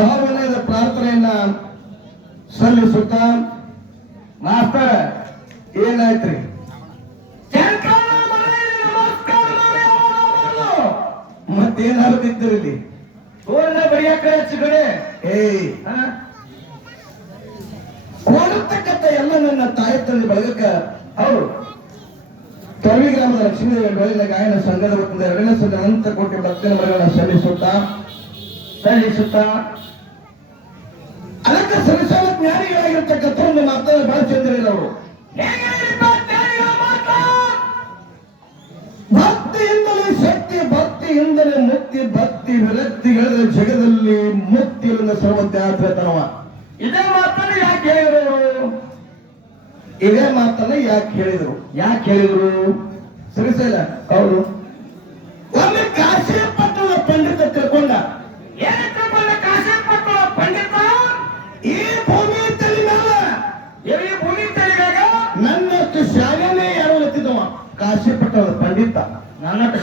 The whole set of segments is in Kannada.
ಸಹವಿನಯದ ಪ್ರಾರ್ಥನೆಯನ್ನ ಸಲ್ಲಿಸುತ್ತ ಮಾಸ್ತರ್, ಏನಾಯ್ತ್ರಿ? ಇಲ್ಲಿ? ಊರನ್ನ ಬಡಿಯಾಕ ಹೆಚ್ಚು ಕಡೆ ಏಯ್. ಕೊಡತಕ್ಕಂತ ಎಲ್ಲ ನನ್ನ ತಾಯಿ ತಂದೆ ಬಳಗಕ್ಕ, ಹೌದು. ಕರ್ವಿ ಗ್ರಾಮದ ಲಕ್ಷ್ಮೀದೇವಿ ಬೆಳಗಿನ ಗಾಯನ ಸಂಘದ ಎರಡನೇ ಸಂಘ ಅನಂತ ಕೋಟಿ ಭಕ್ತನ ಮರಗಳನ್ನು ಸಲ್ಲಿಸುತ್ತಾ, ಸಲ್ಲಿಸುತ್ತ ಭಕ್ತಿಯಿಂದಲೇ ಶಕ್ತಿ, ಭಕ್ತಿಯಿಂದಲೇ ಮುಕ್ತಿ, ಭಕ್ತಿ ವಿರಕ್ತಿಗಳಿದ ಜಗದಲ್ಲಿ ಮುಕ್ತಿಯಿಂದ ಸರ್ವತ್ಯಾತ್ರತನವ ಇದೇ ಮಾತನ್ನು ಯಾಕೆ ಹೇಳಿದ್ರು? ಇದೇ ಮಾತನ್ನು ಯಾಕೆ ಹೇಳಿದರು? ಯಾಕೆ ಹೇಳಿದ್ರು? ಸರಿಸಲ್ಲ ಹೌದು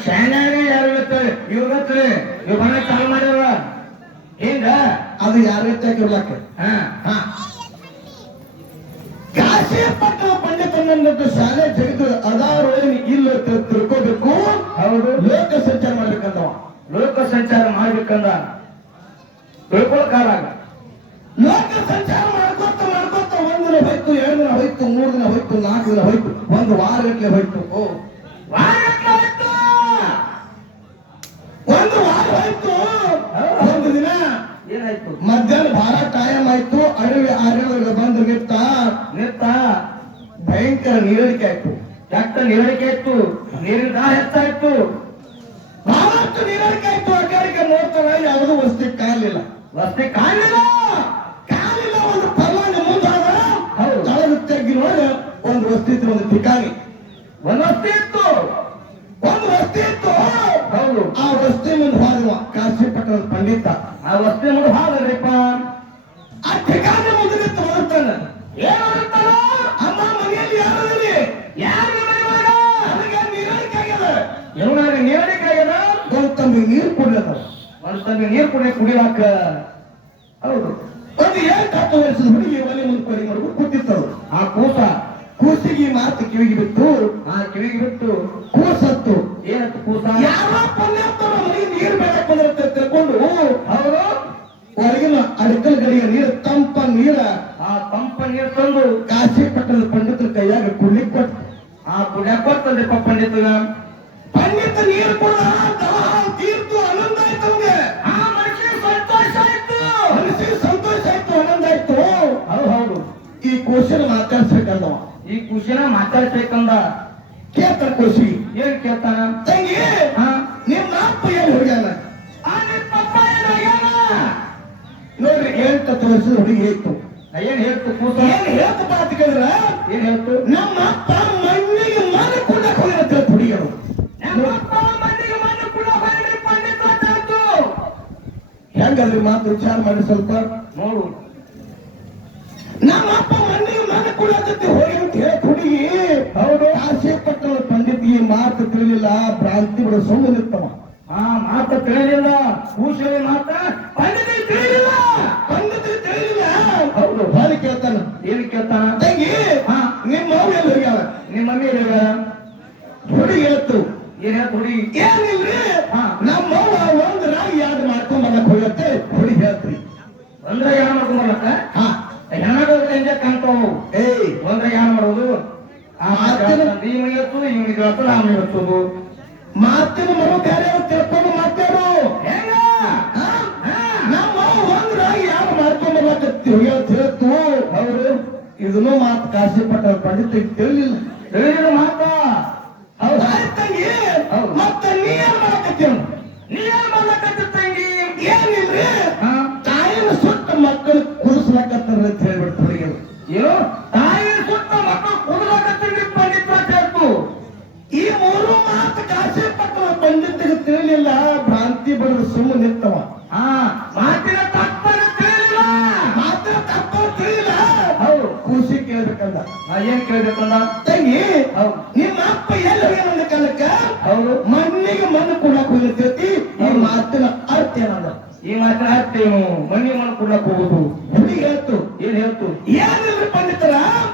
ಶಾನ್ಯಾಗ ಯಾರು ಇರ್ತಾರೆ ಇವ್ರ ಇವ್ ಮನೆ ಚಾಲು ಮಾಡ್ಯಾರ ಹಿಂಗ ಅದು ಯಾರ ಹಾ. ಕಾಶಿ ಪಟ್ಟಣ ಪಂಡಿತ ನನ್ನಟ್ಟು ಶಾಲೆ ಜಗತ್ತು ಅದಾರು ಏನು ಇಲ್ಲ ತಿಳ್ಕೋಬೇಕು. ಹೌದು. ಲೋಕ ಸಂಚಾರ ಮಾಡ್ಬೇಕಂದವ ಲೋಕ ಸಂಚಾರ ಮಾಡ್ಬೇಕಂದ. ತಿಳ್ಕೊಳಕಾರಾಗ. ಲೋಕ ಸಂಚಾರ ಮಾಡ್ಕೊತ ಮಾಡ್ಕೊತ ಒಂದ್ ದಿನ ಹೋಯ್ತು ಎರಡು ದಿನ ಹೋಯ್ತು ಮೂರು ದಿನ ಹೋಯ್ತು ನಾಲ್ಕು ದಿನ ಹೋಯ್ತು ಒಂದು ವಾರ ಗಟ್ಲೆ ಹೋಯ್ತು. ಓ ಒಂದು ವಾರ ಆಯ್ತು. ಒಂದು ದಿನ. ಏನಾಯ್ತು? ಮಧ್ಯಾಹ್ನ ಭಾರ ಕಾಯಂ ಆಯ್ತು. ಅಡವಿ ಆರ್ಯಗಳಿಗೆ ಬಂದು ನಿತ್ತ ನಿತ್ತ ಭಯಂಕರ ನೀರಡಿಕೆ ಆಯ್ತು. ಕೆಟ್ಟ ನೀರಡಿಕೆ ಇತ್ತು ನೀರಿನ ದಾಹ ಹೆಚ್ಚಾಯ್ತು. ಬಹಳಷ್ಟು ನೀರಡಿಕೆ ಆಯ್ತು. ಆ ಕಡೆಗೆ ನೋಡ್ತಾರ ವಸ್ತಿ ವಸ್ತು ಕಾಣಲಿಲ್ಲ ಕಾಯಲಿಲ್ಲ ಕಾಣಲಿಲ್ಲ ಕಾಲಿಲ್ಲ ಒಂದು ಮುಂದಾದ ಹೌದು. ತಳಗ ತೆಗ್ಗಿ ನೋಡಿ. ಒಂದು ವಸ್ತಿ ಇತ್ತು ಒಂದು ಠಿಕಾಣಿ ಒಂದು ವಸ್ತಿ ಇತ್ತು. ಒಂದು ವಸ್ತಿ ಇತ್ತು. ಹೌದು. ಆ ವಸ್ತು ಕಾಶಿ ಪಟ್ಟಣದ ಪಂಡಿತ. ಆ ವಸ್ತು ಮುಂದೆ ಹಾದ್ರಿಪ್ಪ ಆ ಠಿಕಾಣಿ ಮುಂದೆ ನಿಂತು ಬರುತ್ತಾನೆ ಏನು ಅಂತಾರ? ಅಮ್ಮ ಮನೆಯಲ್ಲಿ ಯಾರದಿರಿ? ಯಾರು? ನನಗೆ ನೀರಡಿಕೆ ಆಗ್ಯದ ಇವನಿಗೆ ಒಂದು ತಂಬಿ ನೀರು ತಂದೆ ನೀರು ಕುಡಿಯ ಕುಡಿಯಾಕ ಹೌದು. ಅದು ಏನ್ ವರ್ಷದ ಹುಡುಗಿ ಒಲೆ ಮುಂದೆ ಪರಿ ಮಾಡ್ಬಿಟ್ಟು ಕೂತಿತ್ತವ್ರು ಆ ಕೂಸ ಕೂಸಿಗೆ ಮಾತು ಕಿವಿಗೆ ಬಿತ್ತು ಆ ಕಿವಿಗೆ ಬಿಟ್ಟು ಕೂಸತ್ತು. ಏನತ್ತು ಕೂಸ? ಯಾರೋ ಪುಣ್ಯಾತ್ಮನಿಗೆ ನೀರು ಬೇಡಕ್ ಬಂದಿರುತ್ತೆ ತಿಳ್ಕೊಂಡು ಅವರು ಹೊರಗಿನ ಅಡಕಲ್ ಗಡಿಯ ನೀರು ತಂಪ ನೀರ. ಆ ತಂಪ ನೀರು ತಂದು ಕಾಶಿ ಪಟ್ಟಣದ ಪಂಡಿತರ ಕೈಯಾಗ ಕುಡ್ಲಿಕ್ಕೆ ಕೊಟ್ಟು ಆ ಪುಣ್ಯ ಕೊಡ್ತಂದ್ರಿಪ್ಪ ಪಂಡಿತಗ ಪಂಡಿತ ನೀರು ಕೂಡ ತೀರ್ತು ಆನಂದ ಆಯ್ತು ಅವ್ಗೆ ಆ ಮನುಷ್ಯ ಸಂತೋಷ ಆಯ್ತು. ಮನಸ್ಸಿಗೆ ಸಂತೋಷ ಆಯ್ತು ಆನಂದ ಆಯ್ತು. ಹೌದು ಹೌದು. ಈ ಕೋಶನ ಮಾತಾಡ್ಸ್ಬೇಕಂದವ ಈ ಖುಷಿನ ಮಾತಾಡ್ಬೇಕಂದ ಕೇಳ್ತಾರ ಖುಷಿ. ಏನ್ ಕೇಳ್ತಾನ? ತಂಗಿ ನಿಮ್ಮ ಅಪ್ಪ ಏನು ಹೋಗ್ಯಾನ. ನೋಡ್ರಿ ಹೇಳ್ತ ವರ್ಷದ ಹುಡುಗಿ ಹೇಳ್ತು. ಏನ್ ಹೇಳ್ತು ಕೂಸ ಏನ್ ಹೇಳ್ತು ಅಂತ ಕೇಳಿದ್ರ? ಏನ್ ಹೇಳ್ತು? ನಮ್ಮ ಅಪ್ಪ ಮಣ್ಣಿಗೆ ಮನೆ ಕುಂಡಕ್ಕೆ ಹೋಗಿರತ್ತ ಹುಡುಗಿಯರು. ಕೂಡ ಹೆಂಗಲ್ರಿ ಮಾತು? ವಿಚಾರ ಮಾಡಿ ಸ್ವಲ್ಪ. ಹುಡುಗಿ ಹೇಳ್ತು ಏನ್ ಹುಡಿ ಏನಿಲ್ರಿ. ನಮ್ಮ ಒಂದ್ ರಾಗಿ ಯಾವ್ದು ಮಾಡ್ಕೊಂಡ್ ಬರಕ್ ಹೋಗತ್ತೆ ಹುಡುಗಿ ಹೇಳ್ತ್ರಿ ಒಂದ್ರ ಯಾಣ ಮಾಡ್ಕೊಂಬರ್ಲಕ್ಕ? ಹಾ. ಹೆಣ್ಮಗಳು ಹೆಂಗೆ ಕಾಣ್ತಾವು? ಏಯ್. ಒಂದ್ರ ಯಾಣ ಮಾಡೋದು? ಮನೆಗೆ ಹತ್ತು ಆ ಮನೆಗೆ ಹತ್ತೋದು ಮಾತಿನ ಮರು ಬೇರೆ ತಿಳ್ಕೊಂಡು ಮಾತಾಡು. ಹೆಂಗ? ಹಾ? ನಮ್ಮ ಒಂದ್ರ ಯಾರು ಮಾಡ್ಕೊಂಡ್ ಬರ್ಲಕತ್ತಿ ಹೇಳ್ತು ಅವ್ರು ಇದನ್ನು ಮಾತು ಕಾಸಿ ಪಟ್ಟ ಪಂಡಿತ ತಿಳಿಲಿಲ್ಲ. ತಿಳಿದ ಮಾತ? ಹೌದು. ಹೌದು. ಮತ್ತ ನೀ ಏನ್ ಮಾಡಕತ್ತಿ ನೀ ಏನ್ ಕೊಡ್ಲಕ್ ಹೋಗುದು ಹುಡುಗಿ ಹೇಳ್ತು. ಏನ್ ಹೇಳ್ತು? ಯಾರು ಪಂಡಿತರ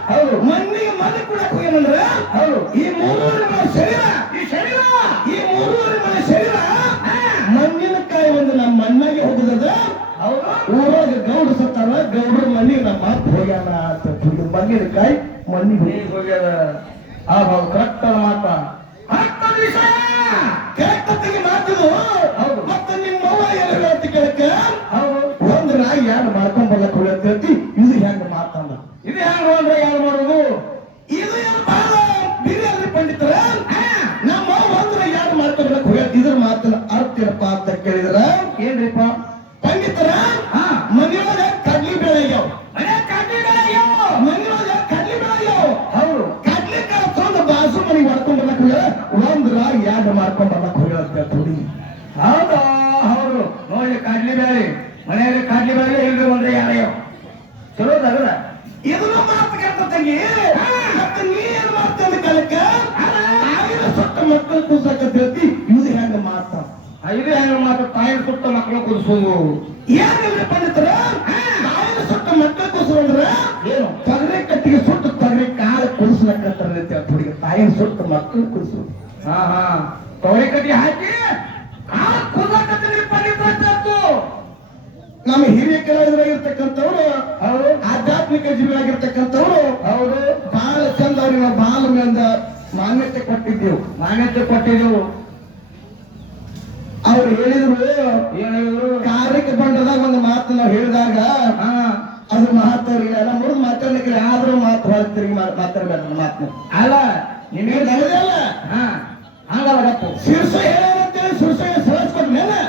ಹೌದು. ಮಣ್ಣಿಗೆ ಮನೆ ಕೊಡಕ್ ಹೋಗ್ಯಾನಂದ್ರ ಹೌದು. ಈ ಮೂರೂವರೆ ಮನೆ ಶರೀರ. ಈ ಶರೀರ. ಈ ಮೂರೂವರೆ ಮನೆ ಶರೀರ ಮಣ್ಣಿನಕಾಯಿ ಒಂದು ನಮ್ಮ ಮಣ್ಣಾಗೆ ಹೋಗುದದ ಊರಾಗ ಗೌಡ ಸತ್ತಾರ ಗೌಡ್ರ ಮಣ್ಣಿಗೆ ನಮ್ಮ ಹೋಗ್ಯಾನ ಅಂತ ಮಣ್ಣಿನ ಕಾಯಿ ಮಣ್ಣಿಗೆ ಹೋಗ್ಯಾರ ಆ ಹೌದು ಸೊಟ್ಟ ಮಕ್ಕಳು ಕೂಸಕತ್ತೈತಿ ಇದು ಹೆಂಗ ಮಾತ ಇದು ಹೆಂಗ ಮಾತ್ರ ತಾಯಿ ಸುತ್ತ ಮಕ್ಕಳು ಕೂರಿಸೋದು ಏನಿಲ್ಲ ಪಂಡಿತರ? ತಾಯಿ ಸುತ್ತ ಮಕ್ಕಳು ಕೂಸ್ರ ಏನು? ತಗರೆ ಕಟ್ಟಿಗೆ ಸುಟ್ಟು ತೊಗರೆ ಕಾಲ ಕುಡಿಸ್ಲಕ್ಕಂತ ಹುಡುಗಿ. ತಾಯಿನ ಸುತ್ತ ಮಕ್ಕಳು ಕುಡಿಸು ಹಾ ಹಾ. ತೊಗರಿ ಕಟ್ಟಿ ಹಾಕಿ ಆ ಕುದಕತ್ತೀನಿ ಪಡಿತಕ್ಕಂತು ನಮ್ಮ ಹಿರಿಯ ಕಲಾವಿದರಾಗಿರ್ತಕ್ಕಂಥವ್ರು ಅವರು ಆಧ್ಯಾತ್ಮಿಕ ಜೀವಿಯಾಗಿರ್ತಕ್ಕಂಥವ್ರು ಅವರು ಬಾಳ ಚಂದ ಅವ್ರಿಗೆ ಬಾಲ ಮೇಂದ ಮಾನ್ಯತೆ ಕೊಟ್ಟಿದ್ದೆವು ಮಾನ್ಯತೆ ಕೊಟ್ಟಿದ್ದೆವು. ಅವ್ರು ಹೇಳಿದ್ರು ಹೇಳಿದ್ರು. ಕಾರ್ಯಕ್ಕೆ ಬಂಡದಾಗ ಒಂದು ಮಾತು ನಾವು ಹೇಳಿದಾಗ ಅದು ಮಾತಾಡಿಲ್ಲ ಎಲ್ಲ ಮುರಿದು ಮಾತಾಡ್ಲಿಕ್ಕೆ ಆದ್ರೂ ಮಾತು ಹೊರಗೆ ತಿರುಗಿ ಮಾತಾಡ್ಬೇಡ ಮಾತು. ಅಲ್ಲ. ನಿಮಗೆ ನಿಮಗೆ ನಡೆದಲ್ಲ ಹಾ. ಹಂಗಲ್ಲ ಗಪ್ಪು ಶಿರ್ಸ ಹೇಳಂತೇಳಿ ಶಿರ್ಸಗೆ ಸಳಿಸ್ಕೊಟ್ ಮೇಲೆ.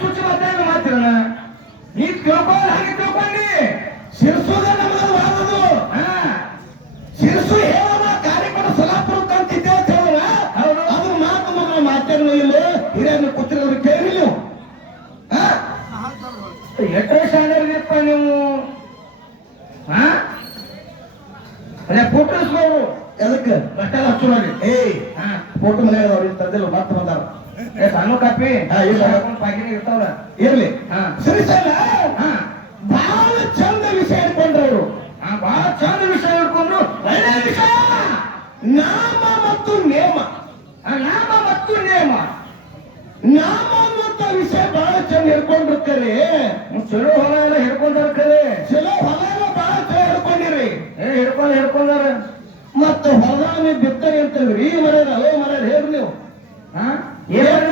ಚುಚ್ಚಿ ಮಾತಾಡ ಮಾತಿರಣ? ನೀ ತಿಳ್ಕೊಂಡು ಹಾಗೆ ತಿಳ್ಕೊಂಡಿ. ಶಿರ್ಸುಗ ನಮ್ಮದು ವಾದದು ಹಾ. ಶಿರ್ಸು ಎಷ್ಟೋ ಶಾಲೆಯಪ್ಪ ನೀವು ಹಾ ಅದೇ ಪುಟ್ಟಿಸ್ಬೋದು ಎದಕ್ಕೆ? ಬಟ್ಟೆ ಹಚ್ಚೋರಿ ಏಯ್ ಹಾ ಫೋಟೋ ಮನೆಯಾಗ ಅವ್ರು ತರದಿಲ್ಲ ಮತ್ತೆ ಬಂದಾರ. ಏ ಸಣ್ಣ ಕಾಪಿ? ಹಾ, ಇಲ್ಲ. ಪಾಕಿನ ಇರ್ತಾವ್ರ. ಇರ್ಲಿ. ಹಾ. ಸರಿ ಸರ್ ಹಾ. ಹಿಡ್ಕೊಂಡ್ ಹಿಡ್ಕೊಂಡಾರ ಮತ್ತೆ ಹೊಲ ನೀವು ಬಿತ್ತನೆ ಅಂತಂದ್ರಿ ಮರ ಅಲೋ ಮರ ಹೇಳ್ರಿ ನೀವು. ಹಾ ಏನ್?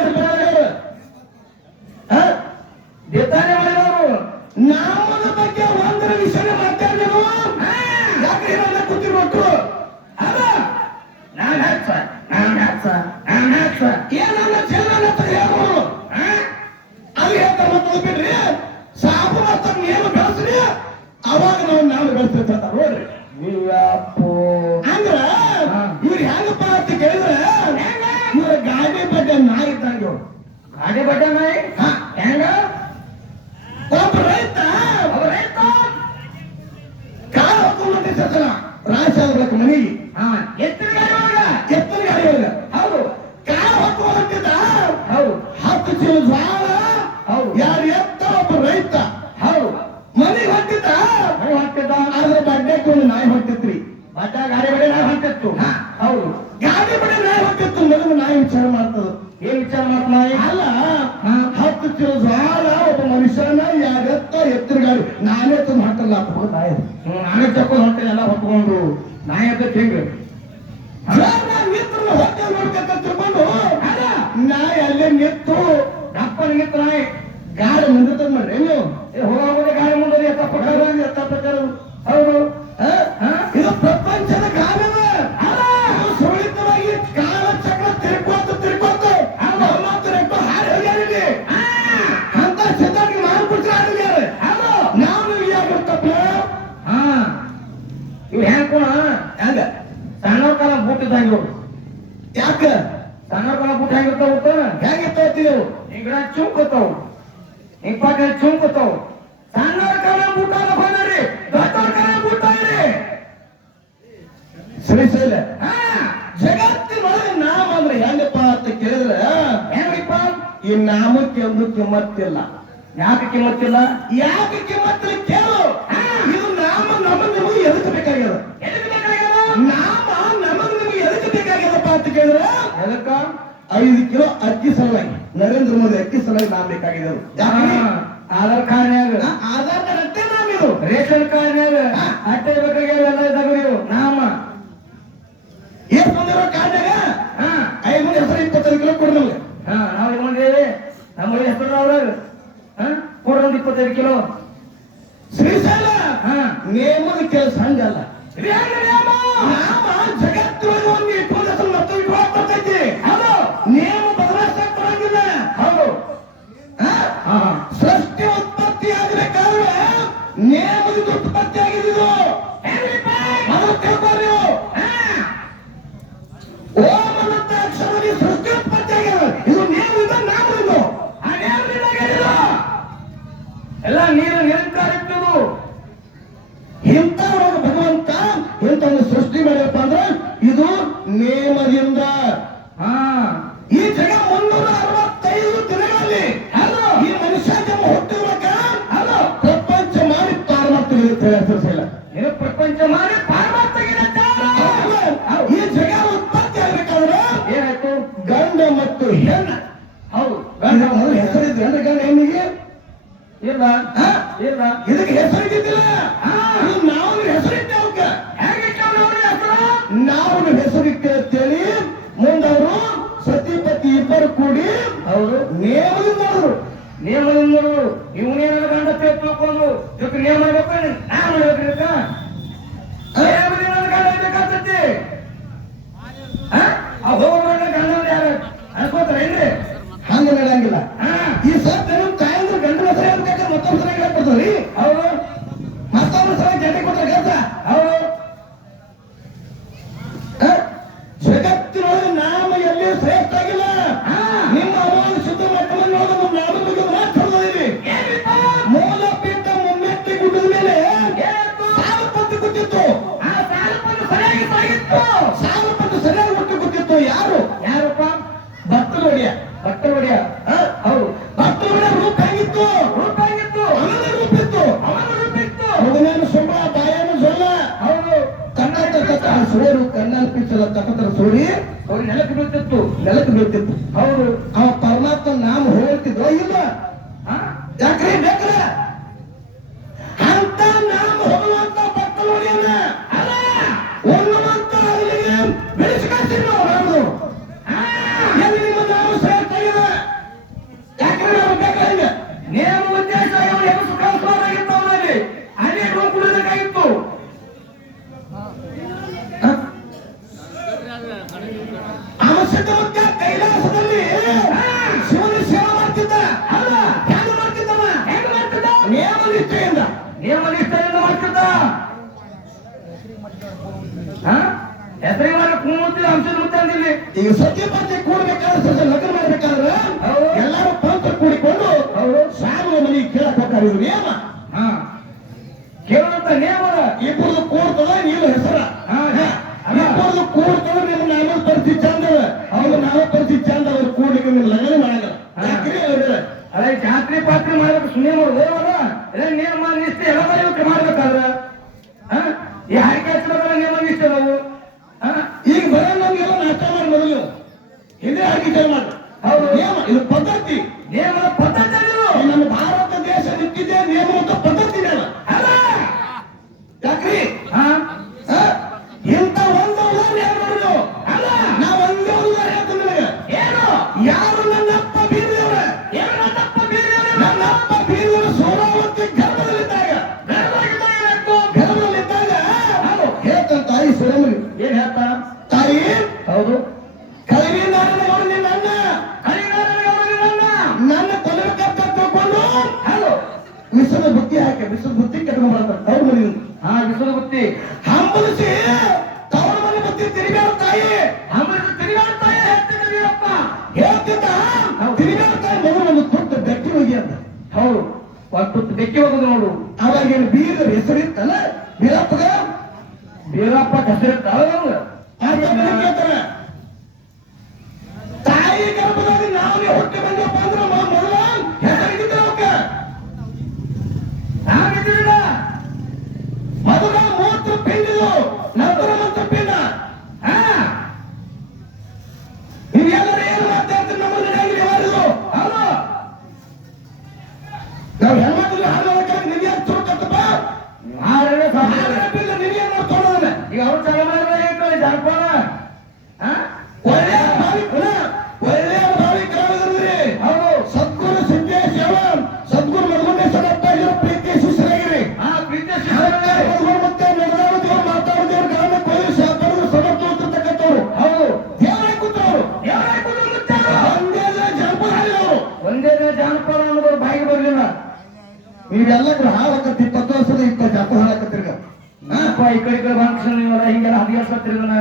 આજે બધા નહીં ಚೀಲ ಒಬ್ಬ ಮನುಷ್ಯನ ಯಾಗತ್ತ ಎತ್ತಿರ ಗಾಡಿ ನಾನೇ ತಂದು. ಹ್ಮ್, ನಾನೇ ತಕ್ಕೊಂಡು ಹೊಂಟೆ ಎಲ್ಲ ಹೊತ್ಕೊಂಡು ನಾ ಅಂತ ಹಿಂಗ ಇವ್ ಹೆಣ್ಕೋಣ ಹೆಂಗ ಸಣ್ಣ ಕಾಲ ಬೂಟ್ ಇದ್ದಂಗ ಇವ್ರು ಯಾಕ ಸಣ್ಣ ಕಾಲ ಬೂಟ್ ಹೆಂಗಿರ್ತಾವ ಊಟ ಹೆಂಗಿರ್ತಾವತ್ತೀವಿ ಅವು ಹಿಂಗಡ ಚುಂಕತಾವು ಹಿಂಪಾಕ ಚುಂಕತಾವು ಸಣ್ಣ ಕಾಲ ಬೂಟ ಬಂದ್ರಿ ದೊಡ್ಡ ಕಾಲ ಬೂಟ ಸರಿ ಸರಿ ಜಗತ್ತಿನೊಳಗೆ ನಾಮ ಅಂದ್ರೆ ಹೆಂಗಪ್ಪ ಅಂತ ಕೇಳಿದ್ರೆ ಹೆಂಗಪ್ಪ ಈ ನಾಮಕ್ಕೆ ಒಂದು ಕಿಮ್ಮತ್ತಿಲ್ಲ. ಯಾಕೆ ಕಿಮ್ಮತ್ತಿಲ್ಲ? ಯಾಕೆ ಕಿಮ್ಮತ್ತಿಲ್ಲ ಮಾತು ಕೇಳಿದ್ರೆ ಅದಕ್ಕ ಐದು ಕಿಲೋ ಅಕ್ಕಿ ಸಲುವಾಗಿ ನರೇಂದ್ರ ಮೋದಿ ಅಕ್ಕಿ ಸಲುವಾಗಿ ನಾ ಬೇಕಾಗಿದೆ ಆಧಾರ್ ಕಾರ್ಡ್ ಆಧಾರ್ ಕಾರ್ಡ್ ನಾವಿದು ರೇಷನ್ ಕಾರ್ಡ್ ಅಟ್ಟೆ ಬೇಕಾಗಿ ಎಲ್ಲ ನಾಮ. ಇಪ್ಪತ್ತೈದು ಹಾ ಹೆಸರು ಹಾ ಇಪ್ಪತ್ತೈದು ಕಿಲೋ. ಹಾ. ಕೆಲಸ ಹಂಗಲ್ಲ. ಜಗತ್ತು ಒಂದು Gracias, ಮಾಡೋದ್ರಿಂದ ಕಾಣಿಸ್ತೈತಿ ಆ? ಹೋಗೋಣ ಕಾಣೋದು ಯಾರು? ಅನ್ಕೋತಾರ ಏನ್ರಿ? ಹಂಗ ನಡೆಯಂಗಿಲ್ಲ. Yeah. ಮನೆ ಮನೆಗೆ ಕೇಳಕ್ ಹೋಗ್ತಾರೆ ಇವ್ರು ಏನ ಕೇಳಂತ ಕೂರ್ತದ ನೀವು ಹೆಸರು. ಡಿಕ್ಕಿ ಹೋಗುದು ನೋಡು. ಅವಾಗ ಬೀರದ ಹೆಸರಿತ್ತಲ್ಲ? ಬೀರಪ್ಪಗ? ಬೀರಪ್ಪ ಹೆಸರಿತ್ತ ಕೂಡ ಹಾಳಾಕತ್ತಿ ಇಪ್ಪತ್ತು ವರ್ಷದ ಇಪ್ಪತ್ತು ಜಾತ ಹಾಳಾಕತ್ತೀರ್ಗ? ಅಪ್ಪ ಈ ಕಡೆ ಕಡೆ ಬಾಂಕ್ಸ್ ನೀವಲ್ಲ ಹಿಂಗೆಲ್ಲ ಹದಿಗೆಡ್ಸತ್ರಿ ಇದನ್ನ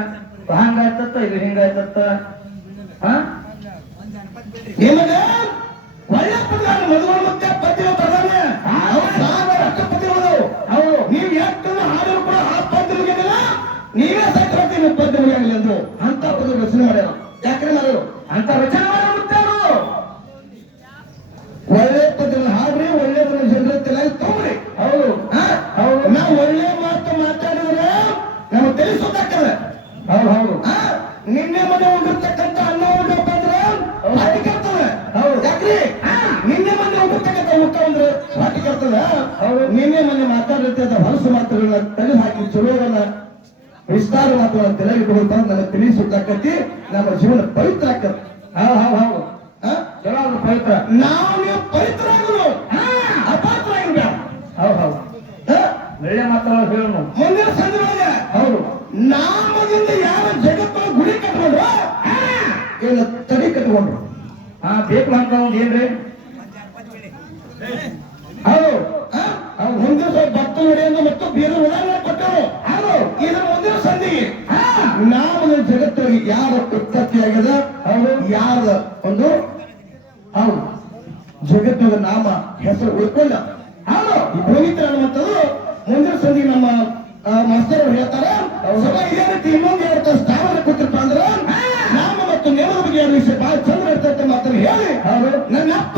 ಹಂಗಾಯ್ತತ್ತ ಇದು ಹಿಂಗಾಯ್ತತ್ತ ಹಾ? ನಿಮಗೆ ಒಳ್ಳೆ ಪದಗಾರ ಮದುವೆ ಮತ್ತೆ ಪದ್ಯ ಸಾವಿರ ಹೌದು. ನೀವು ಎಷ್ಟು ಹಾಡಿದ್ರು ಕೂಡ ಆ ನೀವೇ ಅಂತ ಪದ ರಚನೆ ಮಾಡ್ಯಾರ. ಯಾಕ್ರೆ ಅಂತ ರಚನೆ ಮಾಡ್ತಾರ ಮುತ್ತಾರು ಒಳ್ಳೆ ಪದ್ಯ ಹಾಡ್ರಿ. ನಾವು ಒಳ್ಳೆ ಮಾತು ಮಾತಾಡಿದ್ರೆ ನಾವು ಸುತ್ತಾಗ್ತದೆ ಹೌದು ಹೌದು. ನಿನ್ನೆ ಮನೆ ಹೋಗಿರ್ತಕ್ಕಂಥ ಅನ್ನ ಹೋಗಪ್ಪ ಅಂದ್ರೆ ಹೊಟ್ಟೆ ಕೆಡ್ತದೆ ಹೌದು. ಯಾಕ್ರಿ? ನಿನ್ನೆ ಮನೆ ಹೋಗಿರ್ತಕ್ಕಂಥ ಊಟ ಅಂದ್ರೆ ಹೊಟ್ಟೆ ಕೆಡ್ತದ ಹೌದು. ನಿನ್ನೆ ಮನೆ ಮಾತಾಡಿರ್ತಕ್ಕಂಥ ಹೊಲಸು ಮಾತುಗಳನ್ನ ತಲೆ ಹಾಕಿ ಚಲೋಗಳನ್ನ ವಿಸ್ತಾರ ಮಾತುಗಳನ್ನ ತಲೆ ಇಟ್ಕೊಳ್ತಾ ನನಗೆ ತಲೆ ಸುತ್ತಾಕತಿ ನಮ್ಮ ಜೀವನ ಪವಿತ್ರ ಆಗ್ತದೆ. ಹೌದು ಹೌದು ಹೌದು. ಪವಿತ್ರ. ನಾವು ನೀವು ಪವಿತ್ರ ಆಗೋದು ಅಪಾತ್ರ ಆಗಿರ್ಬೇಡ ಹೌದು ಹೌದು ಆ? ಒಳ್ಳೆ ಮಾತಾಡೋ ಹೇಳು ಮುಂದಿನ ಸಂದರ್ಭದಾಗ ಹೌದು ನಾಮದಿಂದ ಯಾರ ಜಗತ್ತ ಆ, ಏನು ತಡಿ ಕಟ್ಕೊಂಡ್ರು ಆ ಬೇಕು ಅಂತ ಒಂದು ಏನ್ರಿ? ಹೌದು. ಮುಂದಿನ ಸಲ ಭಕ್ತ ನಡೆಯನ್ನು ಮತ್ತು ಬೇರೆ ಉದಾಹರಣೆ ಕೊಟ್ಟರು. ಹೌದು. ಇದರ ಮುಂದಿನ ಸಂಧಿ. ನಾವು ಜಗತ್ತಿಗೆ ಯಾರ ಉತ್ಪತ್ತಿ ಆಗ್ಯದ ಹೌದು. ಯಾರ ಒಂದು? ಹೌದು. ಜಗತ್ತಿನ ನಾಮ ಹೆಸರು ಉಳ್ಕೊಂಡ. ಹೌದು. ಈ ಪವಿತ್ರ ಅನ್ನುವಂಥದ್ದು. ಮುಂದಿನ ಸಂಧಿ ನಮ್ಮ ಮಾಸ್ತರ್ ಅವರು ಹೇಳ್ತಾರೆ. ಇನ್ನೊಂದು ಎರಡು ನನ್ನ ಅಪ್ಪ